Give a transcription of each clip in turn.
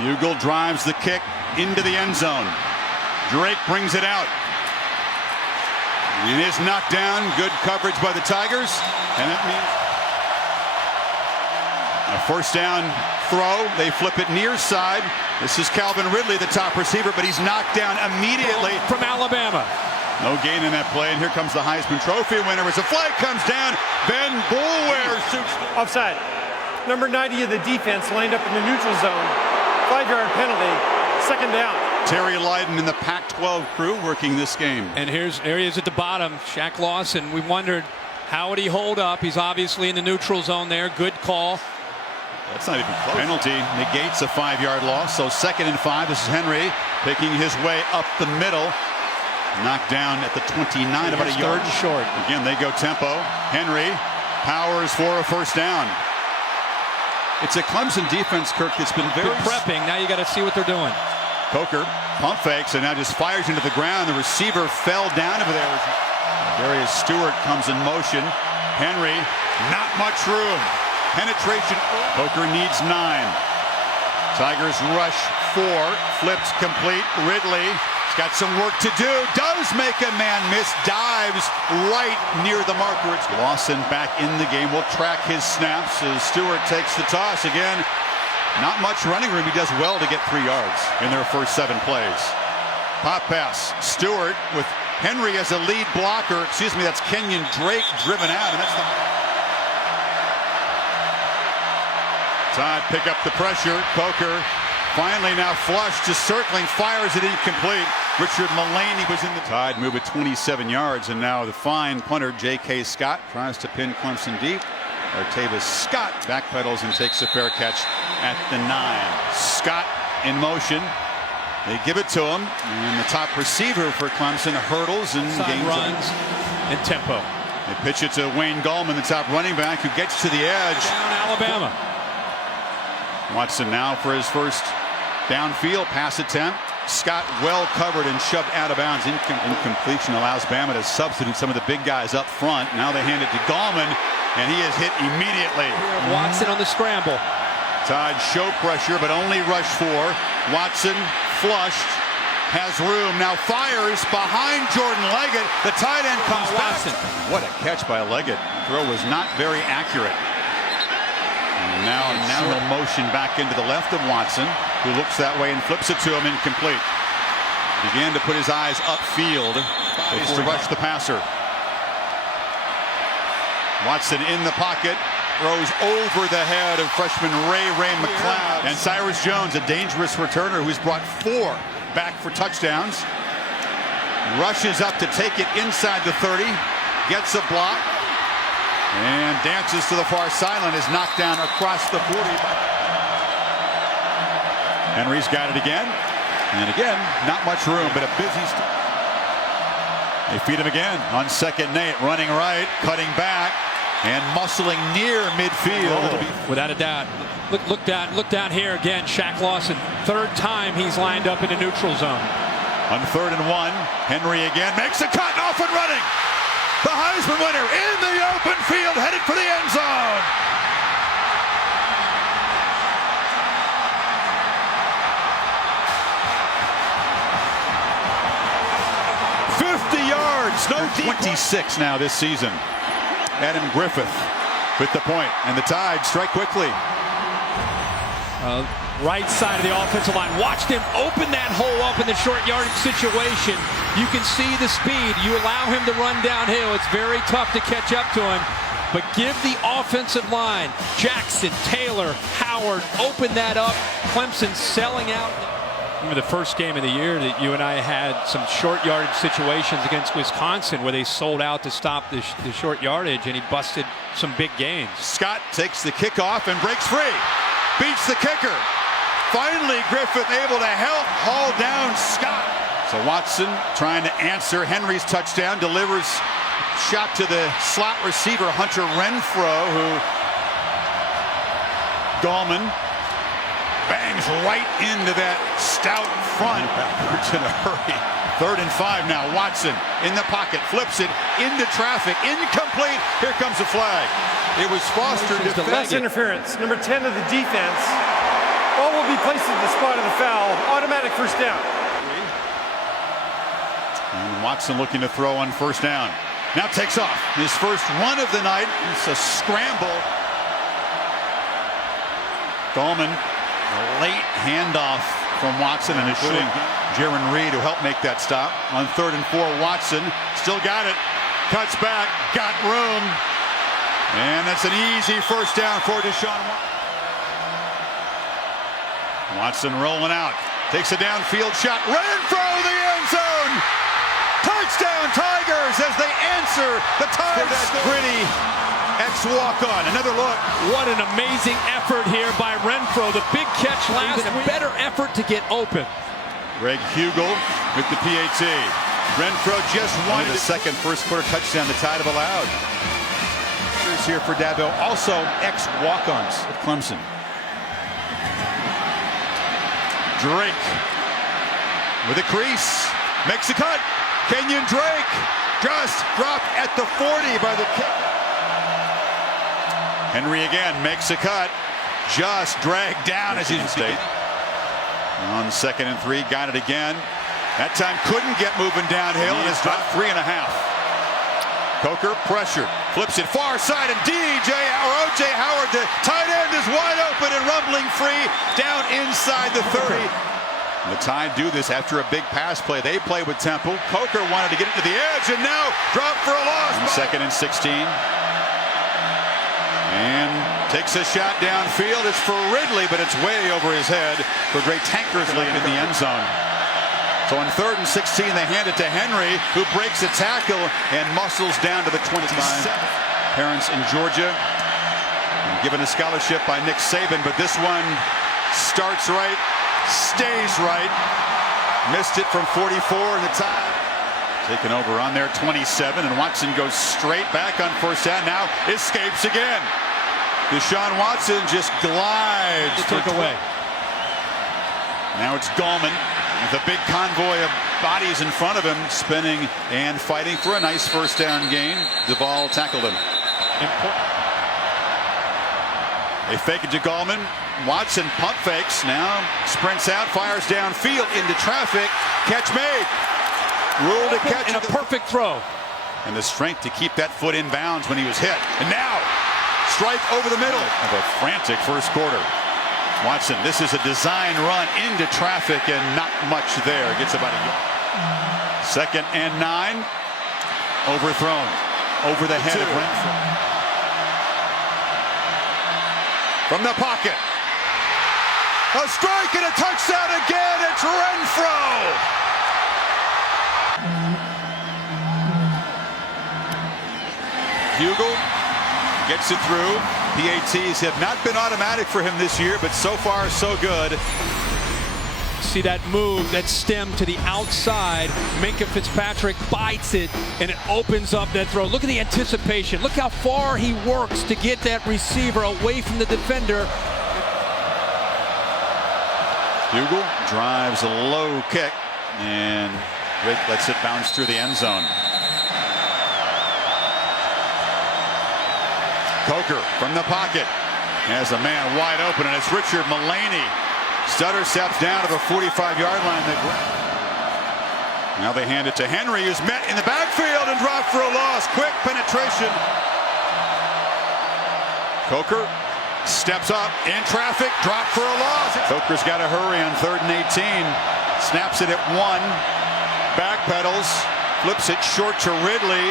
Hugill drives the kick into the end zone. Drake brings it out. And is knocked down. Good coverage by the Tigers. And that means a first down throw. They flip it near side. This is Calvin Ridley, the top receiver, but he's knocked down immediately. From Alabama. No gain in that play, and here comes the Heisman Trophy winner as a flag comes down. Ben Boulware shoots. Offside. Number 90 of the defense lined up in the neutral zone. 5-yard penalty. Second down. Terry Lydon in the Pac-12 crew working this game. And here he is at the bottom, Shaq Lawson. We wondered, how would he hold up? He's obviously in the neutral zone there. Good call. That's not even close. Penalty negates a 5-yard loss. So 2nd and 5. This is Henry picking his way up the middle. Knocked down at the 29, about a yard short. Again, they go tempo. Henry powers for a first down. It's a Clemson defense, Kirk, that's been very prepping. Now you got to see what they're doing. Coker pump fakes and now just fires into the ground. The receiver fell down over there. Darius Stewart comes in motion. Henry, not much room. Penetration. Coker needs 9. Tigers rush 4. Flipped complete. Ridley. He's got some work to do. Does make a man miss. Dives right near the marker. It's Lawson back in the game. We'll track his snaps as Stewart takes the toss again. Not much running room. He does well to get 3 yards in their first 7 plays. Pop pass. Stewart with Henry as a lead blocker. Excuse me, that's Kenyon Drake driven out. And that's the Todd pick up the pressure. Coker finally now flushed, just circling, fires it incomplete. Richard Mullaney was in the Tide move at 27 yards, and now the fine punter J.K. Scott tries to pin Clemson deep. Artavis Scott backpedals and takes a fair catch at the 9. Scott in motion. They give it to him, and the top receiver for Clemson hurdles and gains runs and tempo. They pitch it to Wayne Gallman, the top running back, who gets to the edge. Down Alabama. Watson now for his first downfield pass attempt. Scott well covered and shoved out of bounds. Incompletion allows Bama to substitute some of the big guys up front. Now they hand it to Gallman, and he is hit immediately. Watson on the scramble. Tide show pressure, but only rush 4. Watson flushed, has room, now fires behind Jordan Leggett. The tight end comes back. What a catch by Leggett. Throw was not very accurate. And now a motion back into the left of Watson, who looks that way and flips it to him, incomplete. Began to put his eyes upfield to rush the passer. Watson in the pocket, throws over the head of freshman Ray McLeod. And Cyrus Jones, a dangerous returner who's brought 4 back for touchdowns. Rushes up to take it inside the 30, gets a block, and dances to the far sideline, is knocked down across the 40. Henry's got it again. And again, not much room, but a busy They feed him again on 2nd and 8, running right, cutting back, and muscling near midfield. Without a doubt. Look down here again. Shaq Lawson, 3rd time he's lined up in the neutral zone. On 3rd and 1, Henry again makes a cut, off and running. The Heisman winner in the open field, headed for the end zone. No 26 now this season. Adam Griffith with the point, and the Tide strike quickly. Right side of the offensive line. Watched him open that hole up in the short yardage situation. You can see the speed. You allow him to run downhill. It's very tough to catch up to him. But give the offensive line, Jackson, Taylor, Howard, open that up. Clemson selling out. Remember the first game of the year that you and I had some short yardage situations against Wisconsin where they sold out to stop the short yardage, and he busted some big gains. Scott takes the kickoff and breaks free. Beats the kicker. Finally, Griffith able to help haul down Scott. So Watson trying to answer Henry's touchdown, delivers shot to the slot receiver Hunter Renfro, who Gallman bangs right into that stout front. Backwards in a hurry. 3rd and 5 now. Watson in the pocket, flips it into traffic, incomplete. Here comes the flag. It was Foster. That's interference. Number 10 of the defense Ball will be placed at the spot of the foul. Automatic first down. And Watson looking to throw on first down. Now takes off. His first run of the night. It's a scramble. Gallman, a late handoff from Watson and is shooting Jaron Reed, who helped make that stop. On 3rd and 4, Watson still got it. Cuts back, got room. And that's an easy first down for Deshaun Watson. Rolling out. Takes a downfield shot. Renfro, the end zone. Touchdown Tigers as they answer the Tigers. Pretty ex-walk-on. Another look. What an amazing effort here by Renfro. The big catch last week. A better effort to get open. Greg Hugel with the PAT. Renfro just wanted the second first-quarter touchdown the Tide have allowed. Here's here for Dabo. Also ex-walk-ons at Clemson. Drake with a crease. Makes a cut. Kenyon Drake just dropped at the 40 by the kick. Henry again makes a cut. Just dragged down as he's state. On 2nd and 3, got it again. That time couldn't get moving downhill and has dropped 3.5. Coker pressured, flips it far side, and O.J. Howard, the tight end, is wide open and rumbling free down inside the 30. The Tide do this after a big pass play. They play with tempo. Coker wanted to get it to the edge and now dropped for a loss. 2nd and 16. And takes a shot downfield. It's for Ridley, but it's way over his head for Gray Tankersley into the end zone. So on 3rd and 16, they hand it to Henry, who breaks a tackle and muscles down to the 27. Parents in Georgia given a scholarship by Nick Saban, but this one starts right, stays right. Missed it from 44 in the Tide. Taken over on their 27, and Watson goes straight back on first down. Now escapes again. Deshaun Watson just glides. Took away. Now it's Gallman with a big convoy of bodies in front of him, spinning and fighting for a nice first down gain. Duvall tackled him. They fake it to Gallman. Watson pump fakes, now sprints out, fires downfield into traffic. Catch made. Rule to catch. And a perfect throw. And the strength to keep that foot in bounds when he was hit. And now, strike over the middle of a frantic first quarter. Watson, this is a design run into traffic and not much there. Gets about a yard. 2nd and 9. Overthrown. Over the head of Renfro. From the pocket. A strike and a touchdown again. It's Renfro. Hugel gets it through. PATs have not been automatic for him this year, but so far so good. See that move, that stem to the outside. Minkah Fitzpatrick bites it, and it opens up that throw. Look at the anticipation. Look how far he works to get that receiver away from the defender. Hugel drives a low kick, and Rick lets it bounce through the end zone. Coker from the pocket has a man wide open, and it's Richard Mullaney. Stutter steps down to the 45-yard line. Now they hand it to Henry, who's met in the backfield and dropped for a loss. Quick penetration. Coker steps up in traffic, dropped for a loss. Coker's got to hurry on 3rd and 18. Snaps it at 1. Backpedals, flips it short to Ridley,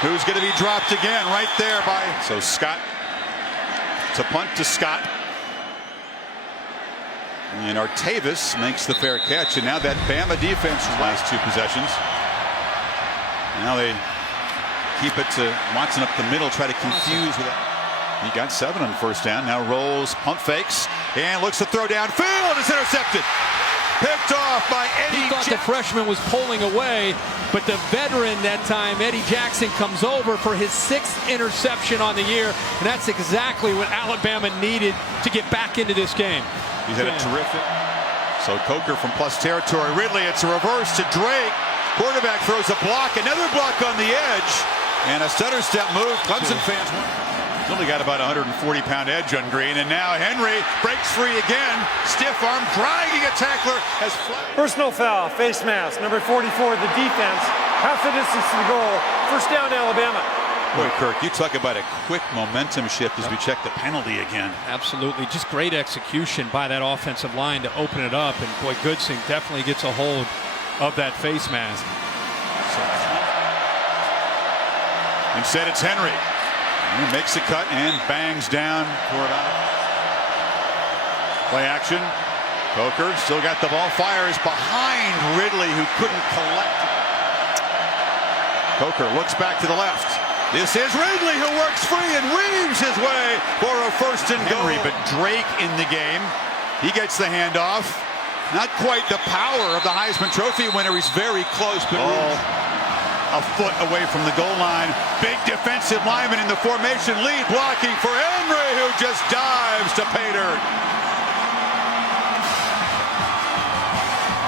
who's going to be dropped again right there by. So Scott to punt to Scott. And Artavis makes the fair catch, and now that Bama defense last 2 possessions. Now they keep it to Watson up the middle, try to confuse with it. He got 7 on first down. Now rolls, pump fakes, and looks to throw downfield. It's intercepted. Picked off by Eddie. He thought the freshman was pulling away, but the veteran that time, Eddie Jackson, comes over for his 6th interception on the year, and that's exactly what Alabama needed to get back into this game. He's had a terrific. So Coker from plus territory. Ridley, it's a reverse to Drake. Quarterback throws a block, another block on the edge, and a stutter step move. Clemson fans won. He's only got about 140-pound edge on Green, and now Henry breaks free again. Stiff arm, dragging a tackler as personal foul, face mask, number 44, the defense, half the distance to the goal. First down, Alabama. Boy, Kirk, you talk about a quick momentum shift as we check the penalty again. Absolutely. Just great execution by that offensive line to open it up. And boy, Goodsing definitely gets a hold of that face mask. Instead, it's Henry. He makes the cut and bangs down for about play action. Coker still got the ball. Fires behind Ridley, who couldn't collect. Coker looks back to the left. This is Ridley, who works free and weaves his way for a first and goal. But Drake in the game. He gets the handoff. Not quite the power of the Heisman Trophy winner. He's very close, but a foot away from the goal line. Big defensive lineman in the formation lead, blocking for Henry, who just dives to pay dirt.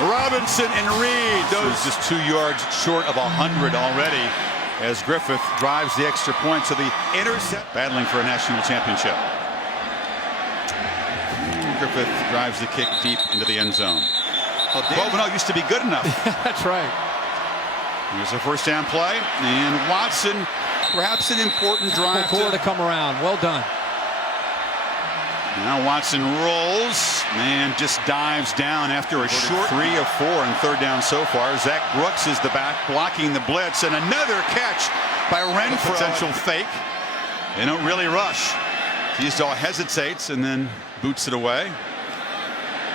Robinson and Reed, those just 2 yards short of 100 already, as Griffith drives the extra point. So the intercept, battling for a national championship. Griffith drives the kick deep into the end zone. Well, 12-0 used to be good enough. That's right. Here's a first down play, and Watson, perhaps an important drive to come around. Well done. Now Watson rolls and just dives down after a short 3 of 4 on third down so far. Zach Brooks is the back blocking the blitz, and another catch by Renfro. Potential fake. They don't really rush. Teasdale hesitates and then boots it away.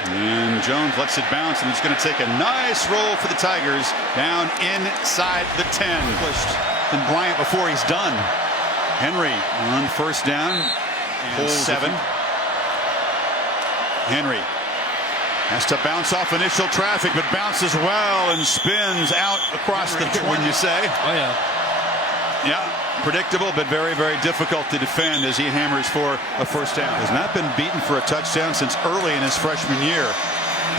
And Jones lets it bounce, and he's going to take a nice roll for the Tigers down inside the 10. And Bryant before he's done. Henry on first down. And 7. Henry has to bounce off initial traffic, but bounces well and spins out across the 20. Wouldn't you say? Oh, yeah. Yeah, predictable, but very, very difficult to defend as he hammers for a first down. Has not been beaten for a touchdown since early in his freshman year.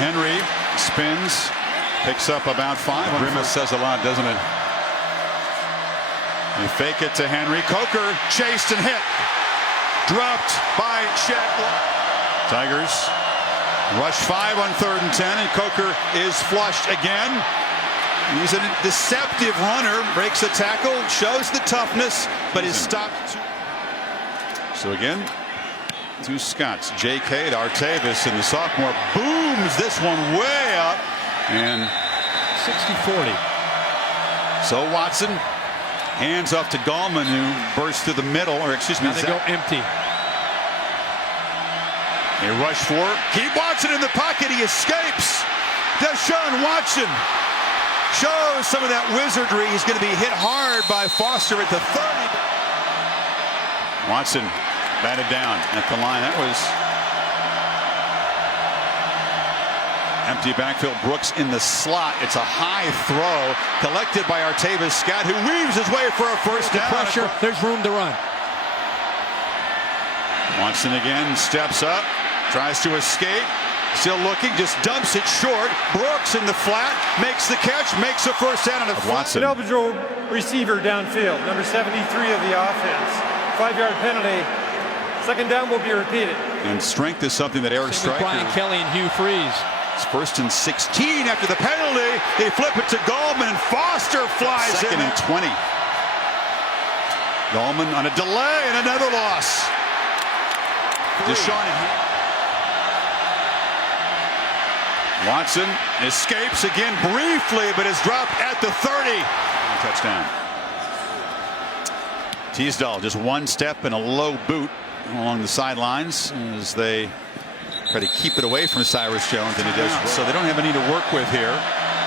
Henry spins, picks up about 5. Grimace says a lot, doesn't it? They fake it to Henry. Coker chased and hit. Dropped by Shackler. Tigers rush 5 on third and 10, and Coker is flushed again. He's a deceptive runner, breaks a tackle, shows the toughness, but is stopped. So again, 2 Scots, J.K. to Artavis, and the sophomore booms this one way up, and 60-40. So Watson hands off to Gallman, who bursts through the middle, or excuse me, now they go empty. They rush for it. Keep Watson in the pocket. He escapes. Deshaun Watson shows some of that wizardry. He's going to be hit hard by Foster at the 30. Watson batted down at the line. That was empty backfield. Brooks in the slot. It's a high throw collected by Artavis Scott, who weaves his way for a first down. Pressure. There's room to run. Watson again steps up, tries to escape. Still looking, just dumps it short. Brooks in the flat, makes the catch, makes a first down on a Watson. An eligible receiver downfield, number 73 of the offense. 5-yard penalty. Second down will be repeated. And strength is something that Eric Stryker. Brian Kelly and Hugh Freeze. It's first and 16 after the penalty. They flip it to Gallman, and Foster flies second in. Second and 20. Gallman on a delay and another loss. Deshaun. Watson escapes again briefly, but is dropped at the 30. Touchdown. Teasdale just one step and a low boot along the sidelines as they try to keep it away from Cyrus Jones, and he does. So they don't have any to work with here.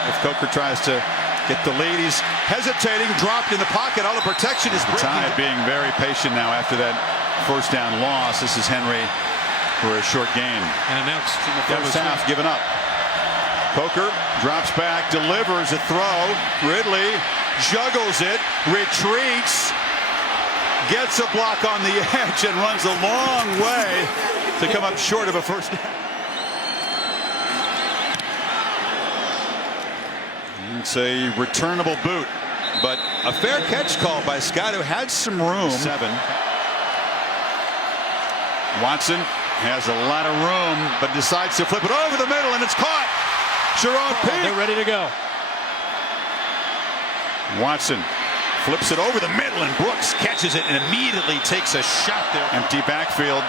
If Coker tries to get the lead, he's hesitating, dropped in the pocket. All the protection is breaking. Tide being very patient now after that first down loss. This is Henry for a short gain. And announced in the first half, given up. Coker drops back, delivers a throw. Ridley juggles it, retreats, gets a block on the edge, and runs a long way to come up short of a first down. It's a returnable boot, but a fair catch call by Scott, who had some room. 7. Watson has a lot of room, but decides to flip it over the middle, and it's caught. Sharon Peete. They're ready to go. Watson flips it over the middle, and Brooks catches it and immediately takes a shot there. Empty backfield.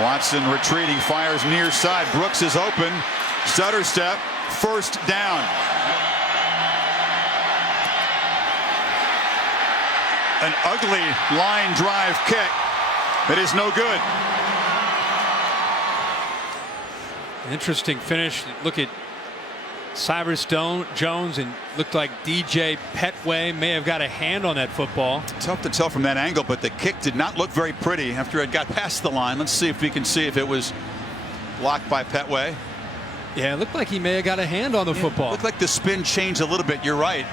Watson retreating, fires near side. Brooks is open. Stutter step. First down. An ugly line drive kick that is no good. Interesting finish. Look at Cyrus Jones, and looked like DJ Petway may have got a hand on that football. Tough to tell from that angle, but the kick did not look very pretty after it got past the line. Let's see if we can see if it was blocked by Petway. Yeah, it looked like he may have got a hand on the football. Looked like the spin changed a little bit. You're right.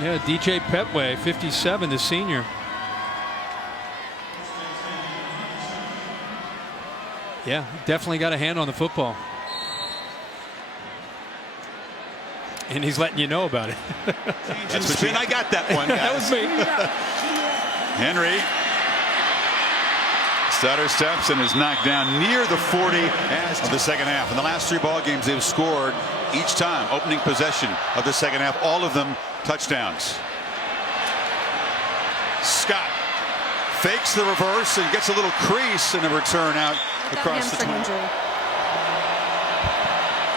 Yeah, DJ Petway, 57, the senior. Yeah, definitely got a hand on the football. And he's letting you know about it. Spin. I got that one, guys. That was me. Henry stutter steps and is knocked down near the 40 of the second half. In the last 3 ball games, they've scored each time. Opening possession of the second half, all of them touchdowns. Scott fakes the reverse and gets a little crease in a return out across the 20.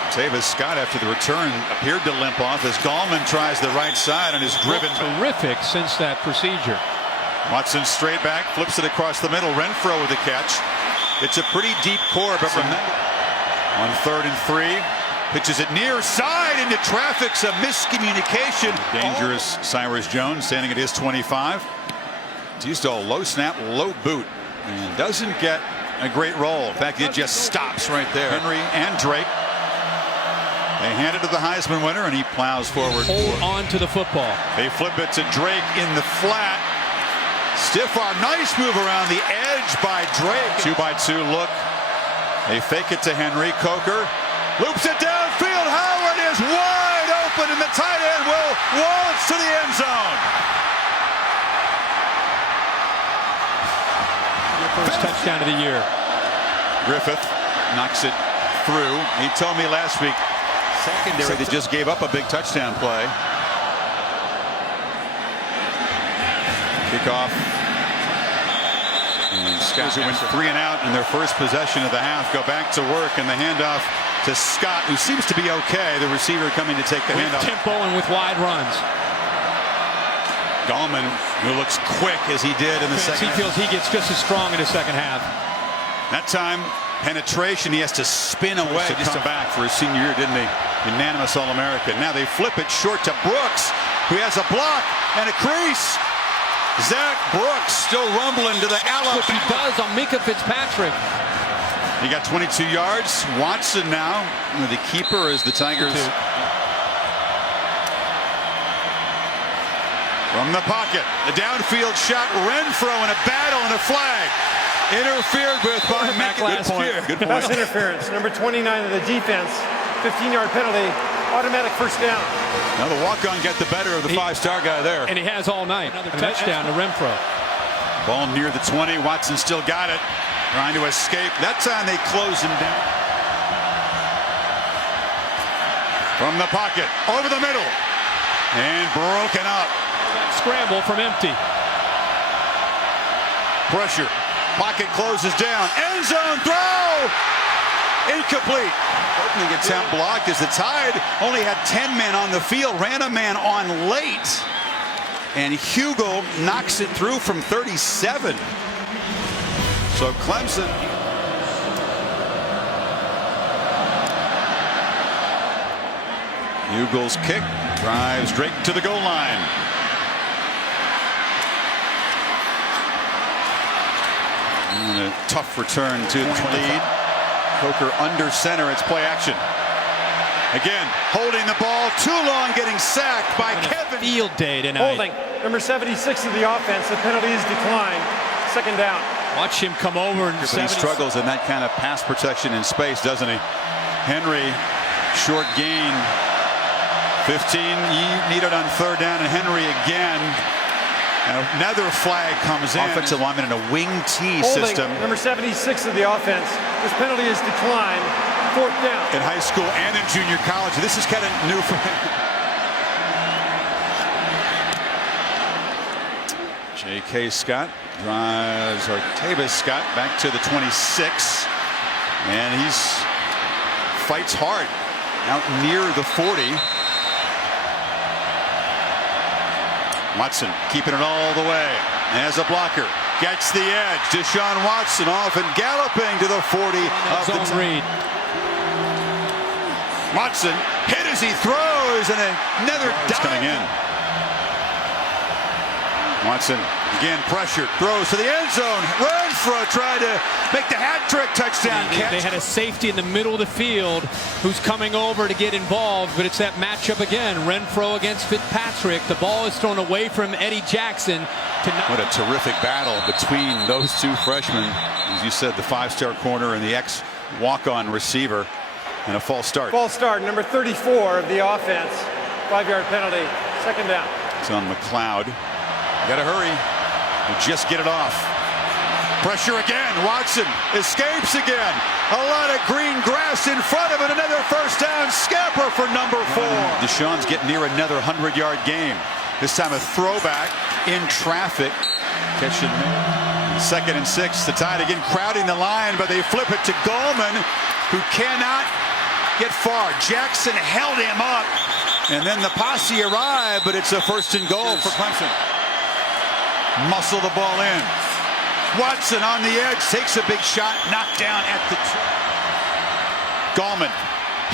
Tavis Scott, after the return, appeared to limp off as Gallman tries the right side and is driven. Terrific since that procedure. Watson straight back, flips it across the middle. Renfro with the catch. It's a pretty deep core, but remember, on 3rd and 3, pitches it near side into traffic's a miscommunication. Dangerous Cyrus Jones standing at his 25. Teasdale low snap, low boot, and doesn't get a great roll. In fact, it just stops right there. Henry and Drake. They hand it to the Heisman winner, and he plows forward. Hold on to the football. They flip it to Drake in the flat. Stiff arm, nice move around the edge by Drake. 2-by-2 look. They fake it to Henry. Coker loops it downfield. Howard is wide open, and the tight end will waltz to the end zone. First touchdown of the year. Griffith knocks it through. He told me last week, secondary that just gave up a big touchdown play. Kickoff. And Scott, who went 3 and out in their first possession of the half, go back to work, and the handoff to Scott, who seems to be okay. The receiver coming to take the handoff. With tempo and with wide runs. Gallman, who looks quick as he did in the second. He feels he gets just as strong in the second half. That time, penetration, he has to spin away. Just a back for his senior year, didn't he? Unanimous All-American. Now they flip it short to Brooks, who has a block and a crease. Zach Brooks still rumbling to the Alabama. What he does on Mika Fitzpatrick. He got 22 yards. Watson now with the keeper as the Tigers. From the pocket, the downfield shot. Renfro in a battle and a flag. Interfered with by Mika. Good point. Good point. Pass interference. Number 29 of the defense. 15-yard penalty. Automatic first down. Now the walk-on got the better of the 5-star guy there. And he has all night. Another touchdown to Renfro. Ball near the 20. Watson still got it. Trying to escape. That time they close him down. From the pocket. Over the middle. And broken up. Scramble from empty. Pressure. Pocket closes down. End zone throw. Incomplete. Opening attempt blocked as the Tide only had 10 men on the field. Ran a man on late. And Hugel knocks it through from 37. So Clemson. Hugel's kick drives Drake to the goal line. And a tough return to the lead. Coker under center. It's play action. Again, holding the ball too long, getting sacked by Kevin. Field day tonight. Holding. Number 76 of the offense. The penalty is declined. Second down. Watch him come over and he struggles in that kind of pass protection in space, doesn't he? Henry, short gain. 15 needed on 3rd down, and Henry again. Another flag comes in. Offensive lineman in a wing T Holding, system. number 76 of the offense. This penalty is declined. 4th down. In high school and in junior college. This is kind of new for him. J.K. Scott drives Artavis Scott back to the 26. And he's fights hard out near the 40. Watson keeping it all the way as a blocker. Gets the edge. Deshaun Watson off and galloping to the 40 of the zone read. Watson hit as he throws, and another dive coming in. Watson again pressured, throws to the end zone. Renfro tried to make the hat trick touchdown catch. They had a safety in the middle of the field who's coming over to get involved, but it's that matchup again. Renfro against Fitzpatrick. The ball is thrown away from Eddie Jackson. What a terrific battle between those two freshmen. As you said, the 5-star corner and the ex-walk-on receiver, and a false start. False start, number 34 of the offense. 5-yard penalty. 2nd down. It's on McLeod. Gotta hurry and just get it off. Pressure again. Watson escapes again. A lot of green grass in front of it. Another 1st down scamper for number 4. Deshaun's getting near another 100-yard game. This time a throwback in traffic. Catching 2nd and 6. The Tide again crowding the line, but they flip it to Gallman, who cannot get far. Jackson held him up, and then the posse arrived, but it's a 1st and goal for Clemson. Muscle the ball in. Watson on the edge, takes a big shot, knocked down at the Gallman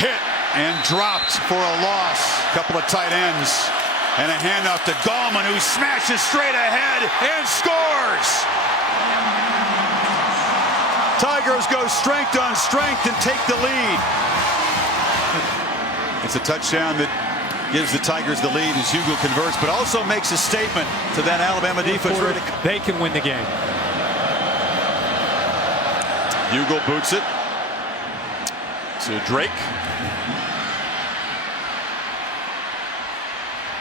hit and dropped for a loss. Couple of tight ends and a handoff to Gallman, who smashes straight ahead and scores. Tigers go strength on strength and take the lead. It's a touchdown that gives the Tigers the lead as Hugo converts, but also makes a statement to that Alabama defense. They can win the game. Hugo boots it to Drake.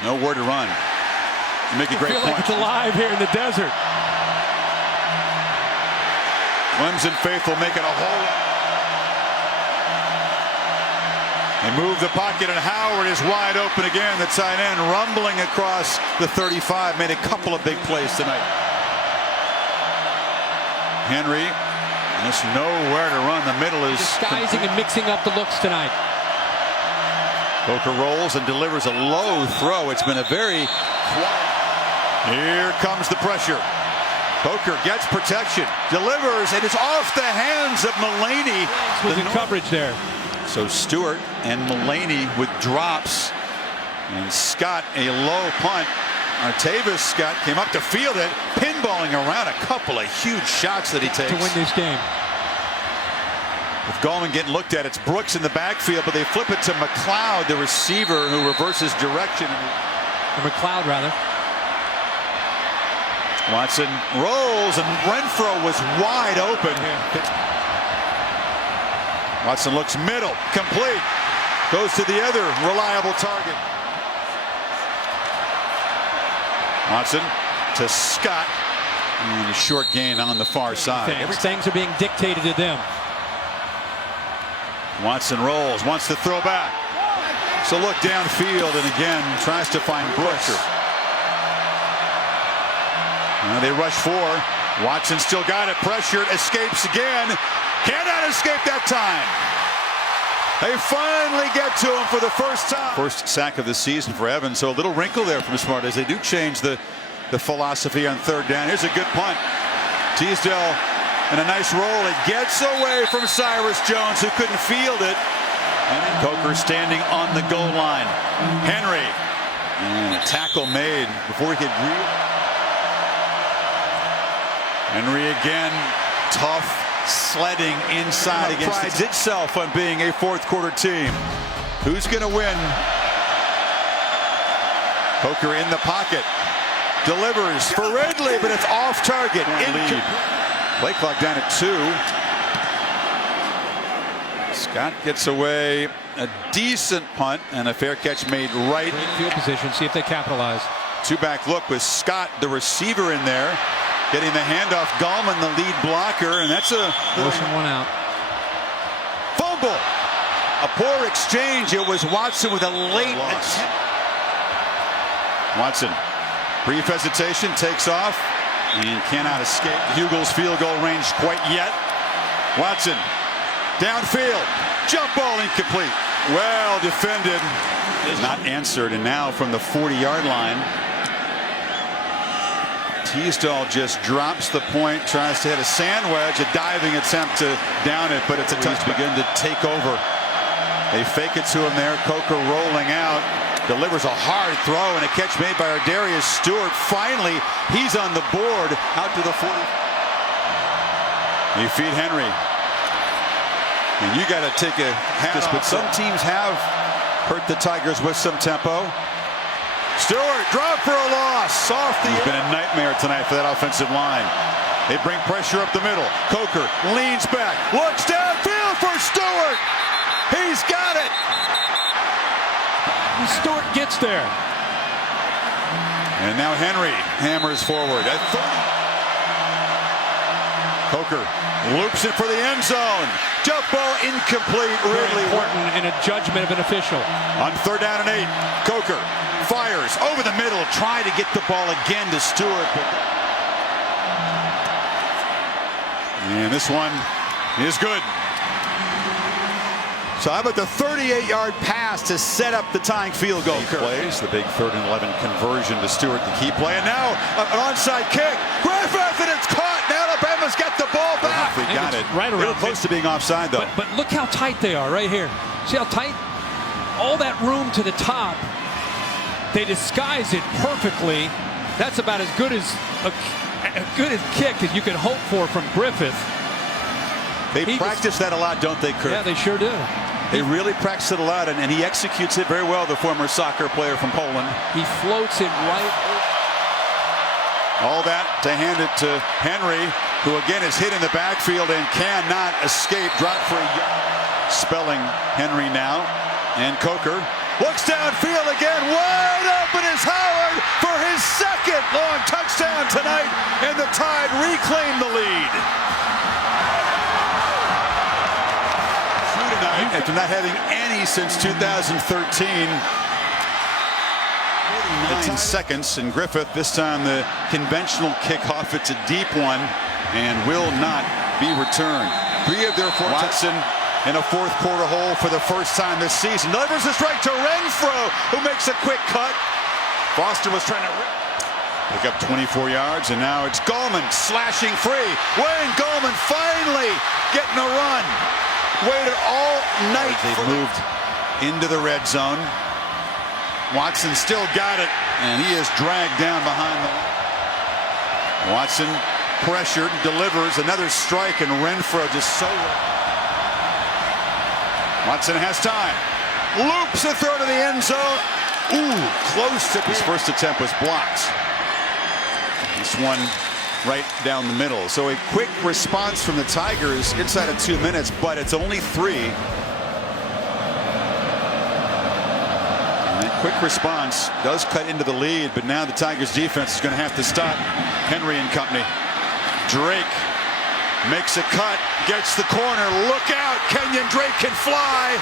Nowhere to run. You make a great point. Like it's alive here in the desert. Clemson faithful making a hole. They move the pocket, and Howard is wide open again. The tight end rumbling across the 35. Made a couple of big plays tonight. Henry just nowhere to run. The middle is disguising and mixing up the looks tonight. Coker rolls and delivers a low throw. It's been a very quiet. Here comes the pressure. Coker gets protection, delivers, and it's off the hands of Mullaney. Was in coverage there. So Stewart and Mullaney with drops, and Scott a low punt. Artavis Scott came up to field it, pinballing around a couple of huge shots that he takes to win this game. With Gallman getting looked at, it's Brooks in the backfield, but they flip it to McLeod, the receiver, who reverses direction. Or McLeod, rather. Watson rolls, and Renfro was wide open. Watson looks middle, complete. Goes to the other reliable target. Watson to Scott. And a short gain on the far side. Things are being dictated to them. Watson rolls, wants to throw back. So look downfield, and again tries to find Brooks. Now they rush 4. Watson still got it, pressured, escapes again. Cannot escape that time. They finally get to him for the first time. First sack of the season for Evans, so a little wrinkle there from Smart as they do change the philosophy on 3rd down. Here's a good punt. Teasdale and a nice roll. It gets away from Cyrus Jones, who couldn't field it. And Coker standing on the goal line. Henry. And a tackle made before he could Henry again, tough sledding inside against prides itself on being a 4th quarter team. Who's going to win? Coker in the pocket, delivers for Ridley, but it's off target. Play clock down at 2. Scott gets away, a decent punt and a fair catch made right. Great field position. See if they capitalize. Two-back look with Scott, the receiver, in there. Getting the handoff. Gallman, the lead blocker. And that's a motion one out. Fumble. A poor exchange. It was Watson with a late attempt. Watson, brief hesitation, takes off and cannot escape Hugel's field goal range quite yet. Watson, downfield, jump ball incomplete. Well defended, not answered, and now from the 40-yard line, Teasdall just drops the point, tries to hit a sand wedge, a diving attempt to down it, but it's a touch begin to take over. They fake it to him there. Coker rolling out, delivers a hard throw, and a catch made by Ardarius Stewart. Finally, he's on the board out to the 40. You feed Henry, and you got to take a hat off. But some teams have hurt the Tigers with some tempo. Stewart drop for a loss. Off the. He's been a nightmare tonight for that offensive line. They bring pressure up the middle. Coker leans back, looks downfield for Stewart. He's got it. Stewart gets there. And now Henry hammers forward at 30. Coker loops it for the end zone. Jump ball incomplete. Ridley Important in a judgment of an official. On 3rd down and 8. Coker fires over the middle, trying to get the ball again to Stewart. And this one is good. So how about the 38-yard pass to set up the tying field goal? Plays the big 3rd and 11 conversion to Stewart, the key play, and now an onside kick. Griffith, and it's caught. Now Alabama's got the ball back. They got it right around. They were close to being offside, though. But look how tight they are right here. See how tight? All that room to the top. They disguise it perfectly. That's about as good as a kick as you could hope for from Griffith. They practice that a lot, don't they, Kurt? Yeah, they sure do. They really practice it a lot, and he executes it very well, the former soccer player from Poland. He floats it right over. All that to hand it to Henry, who again is hit in the backfield and cannot escape. Drop for a yard. Spelling Henry now. And Coker looks downfield again. Wide open is Howard for his 2nd long touchdown tonight, and the Tide reclaim the lead. After not having any since 2013. 9 seconds, and Griffith, this time the conventional kickoff. It's a deep one and will not be returned. 3 of their 4. Watson in a 4th quarter hole for the first time this season. Delivers the strike to Renfro, who makes a quick cut. Foster was trying to pick up 24 yards, and now it's Gallman slashing free. Wayne Gallman finally getting a run. Waited all night. They've moved into the red zone. Watson still got it, and he is dragged down behind the line. Watson pressured, delivers another strike, and Renfro just so. Watson has time. Loops a throw to the end zone. Ooh, close to his first attempt was blocked. This one right down the middle. So a quick response from the Tigers inside of 2 minutes, but it's only 3. And that quick response does cut into the lead, but now the Tigers defense is going to have to stop Henry and company. Drake makes a cut, gets the corner. Look out, Kenyon Drake can fly.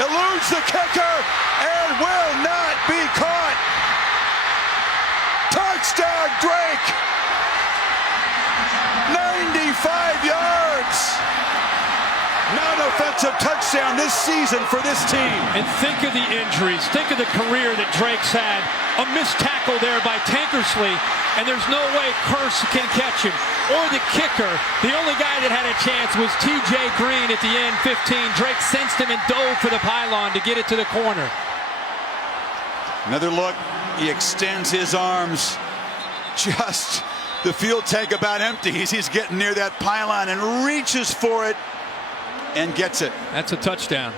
Eludes the kicker and will not be caught. Touchdown, Drake. 95 yards. Non-offensive touchdown this season for this team. And think of the injuries. Think of the career that Drake's had. A missed tackle there by Tankersley, and there's no way Curse can catch him. Or the kicker. The only guy that had a chance was T.J. Green at the end, 15. Drake sensed him and dove for the pylon to get it to the corner. Another look. He extends his arms. Just the fuel tank about empty. He's getting near that pylon and reaches for it and gets it. That's a touchdown.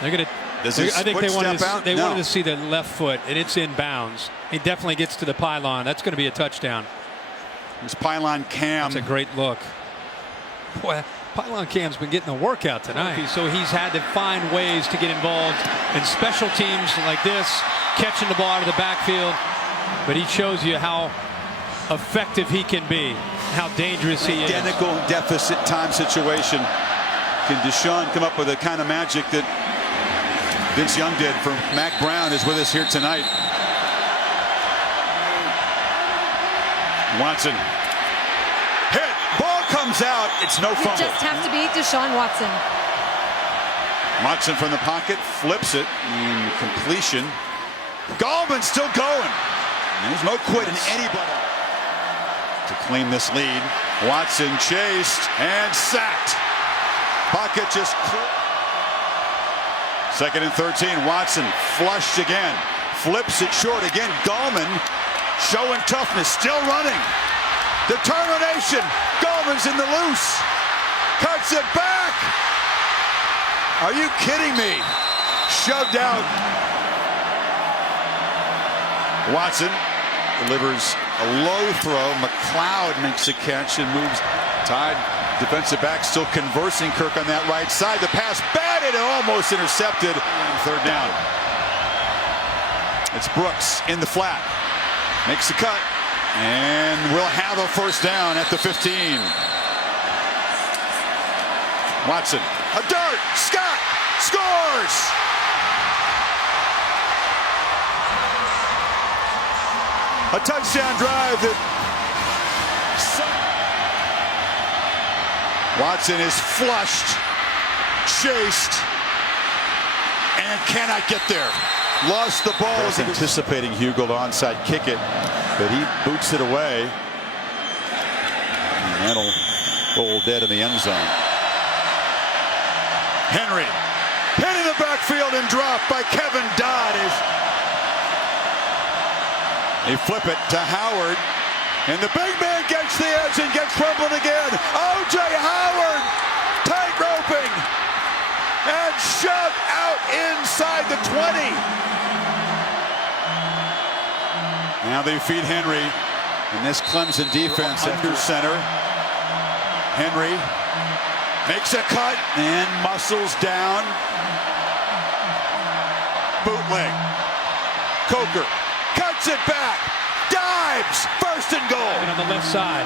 They're going to. I think they wanted to see the left foot, and it's in bounds. He definitely gets to the pylon. That's going to be a touchdown. This pylon cam. That's a great look. Boy, Pylon Cam's been getting a workout tonight. So he's had to find ways to get involved in special teams like this, catching the ball out of the backfield. But he shows you how effective he can be, how dangerous he is. Identical deficit time situation. Can Deshaun come up with the kind of magic that Vince Young did for Mac Brown is with us here tonight. Watson. Hit. Ball comes out. It's no fumble. You just have to beat Deshaun Watson. Watson from the pocket flips it. Completion. Gallman's still going. And there's no quitting anybody to claim this lead. Watson chased and sacked. Pocket just clear. 2nd and 13. Watson flushed again. Flips it short again. Gallman showing toughness. Still running. Determination. Gallman's in the loose. Cuts it back. Are you kidding me? Shoved out. Watson delivers a low throw. McLeod makes a catch and moves. Tied defensive back still conversing Kirk on that right side. The pass batted and almost intercepted. 3rd down. It's Brooks in the flat. Makes the cut. And we'll have a 1st down at the 15. Watson. A dart. Scott scores. A touchdown drive that Watson is flushed, chased, and cannot get there. Lost the ball. Was anticipating Hugo to onside kick it, but he boots it away. And that'll roll dead in the end zone. Henry hit in the backfield and dropped by Kevin Dodd. They flip it to Howard. And the big man gets the edge and gets crumbled again. O.J. Howard tight roping and shoved out inside the 20. Now they feed Henry. And this Clemson defense under center. Henry makes a cut and muscles down. Bootleg. Coker cuts it back. Dives. 1st and goal. And on the left side.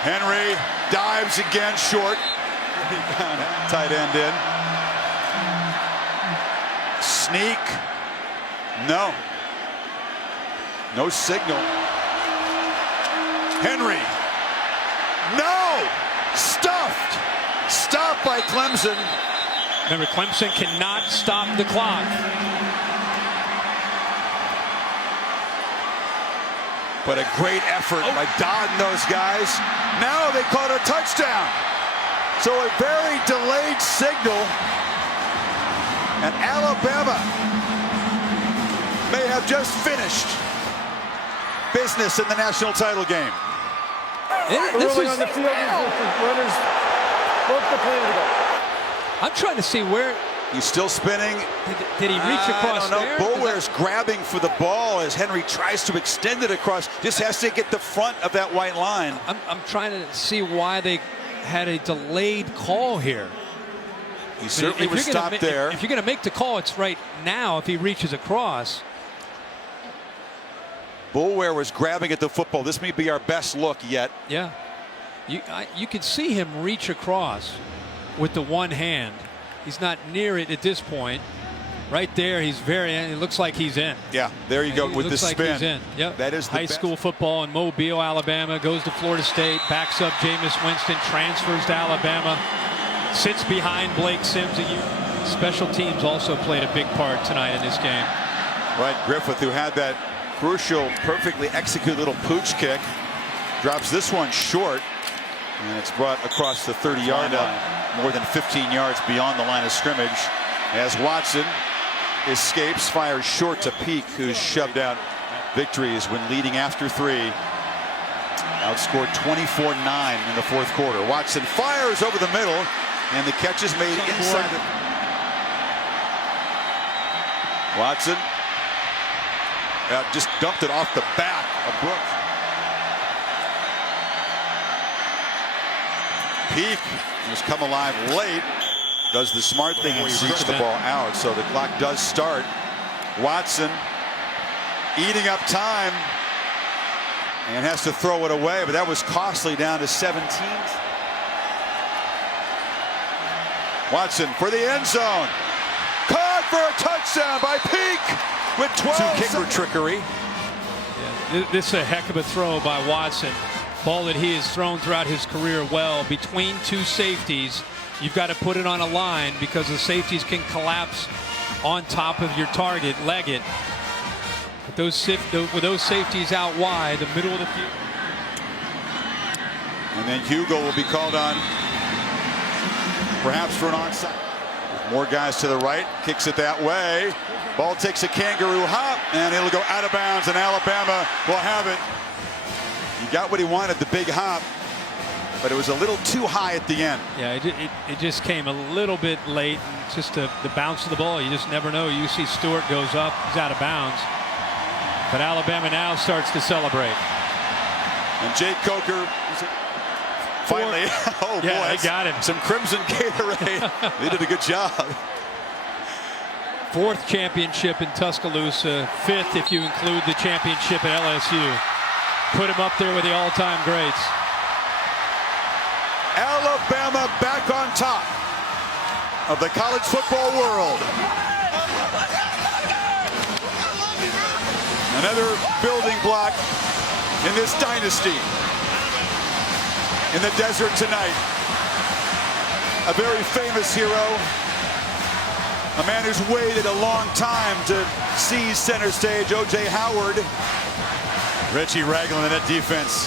Henry dives again short. Tight end in. Sneak. No. No signal. Henry. No. Stuffed. Stopped by Clemson. Remember, Clemson cannot stop the clock. But a great effort by Dodd and those guys. Now they caught a touchdown. So a very delayed signal. And Alabama may have just finished business in the national title game. This Rolling is, on the field. Runners both the play to go. I'm trying to see where. He's still spinning. Did he reach across there? Boulware's grabbing for the ball as Henry tries to extend it across. Just has to get the front of that white line. I'm trying to see why they had a delayed call here. He certainly was stopped there. If you're going to make the call, it's right now if he reaches across. Boulware was grabbing at the football. This may be our best look yet. Yeah. You can see him reach across with the one hand. He's not near it at this point. Right there, he's it looks like he's in. Yeah, there you go with the spin. Looks like he's in. Yep. That is the high school football in Mobile, Alabama. Goes to Florida State, backs up Jameis Winston, transfers to Alabama, sits behind Blake Sims. Special teams also played a big part tonight in this game. Right, Griffith, who had that crucial, perfectly executed little pooch kick, drops this one short, and it's brought across the 30-yard line, more than 15 yards beyond the line of scrimmage, as Watson escapes, fires short to Peak, who's shoved out victories when leading after 3. Outscored 24-9 in the 4th quarter. Watson fires over the middle, and the catch is made inside. Watson just dumped it off the back of Brooks. Peak has come alive late. Does the smart thing and reach the ball out. So the clock does start. Watson eating up time and has to throw it away, but that was costly, down to 17. Watson for the end zone. Caught for a touchdown by Peak with 12. Kicker trickery. Yeah, this is a heck of a throw by Watson. Ball that he has thrown throughout his career well between two safeties. You've got to put it on a line because the safeties can collapse on top of your target, leg it. With those safeties out wide, the middle of the field. And then Hugo will be called on, perhaps for an onside. More guys to the right, kicks it that way. Ball takes a kangaroo hop, and it'll go out of bounds, and Alabama will have it. He got what he wanted, the big hop, but it was a little too high at the end. Yeah, it just came a little bit late. And just the bounce of the ball, you just never know. You see Stewart goes up, he's out of bounds. But Alabama now starts to celebrate. And Jake Coker finally, oh yeah, boy, they got him. Some Crimson Gatorade. They did a good job. 4th championship in Tuscaloosa, 5th if you include the championship at LSU. Put him up there with the all-time greats. Alabama back on top of the college football world. Another building block in this dynasty. In the desert tonight. A very famous hero. A man who's waited a long time to seize center stage, O.J. Howard. Reggie Ragland in that defense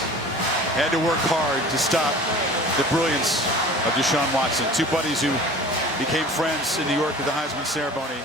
had to work hard to stop the brilliance of Deshaun Watson. Two buddies who became friends in New York at the Heisman ceremony.